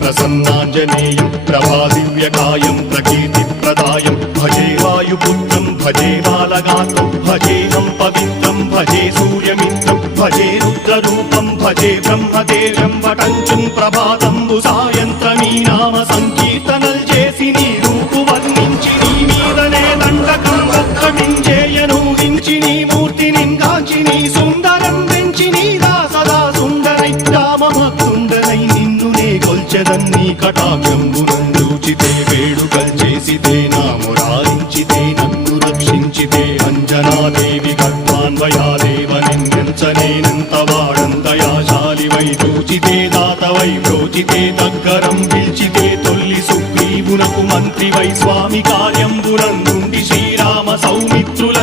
ప్రసన్నాంజనేయం ప్రభాదివ్యకాయం ప్రకీర్తిప్రదాయం భజే వాయుపుత్రం భజే బాలగాత్రం భజేహం పవిత్రం భజే సూర్యమిత్రం భజే రుద్రరూపం భజే బ్రహ్మదేవం వటంచుం ప్రభాతంబు సాయంత్రమీ నామ సంకీర్తనల్ చేసి నీ రూపు వర్ణించి నీ మీదనే దండకం వక్రమించేయను హించి నీ మూర్తిని గాంచి నీ సుందరం పెంచి నీ దాసదా సుందరై రామభక్తుండరై నిన్నునే కొల్చెదన్ని కటాక్షంబునందూచితే వేడుకల్ చేసితే నా మురారించితే నన్ను రక్షించితే అంజనాదేవి గర్భాన్వయాదేవ నిందించనేనంత వాడంతయాశాలివై చూచితే దాతవై బ్రోచితే దగ్గరం పిలిచితే తొల్లి సుగ్రీవునకు మంత్రివై స్వామి కార్యంబునందుండి శ్రీరామ సౌమిత్రుల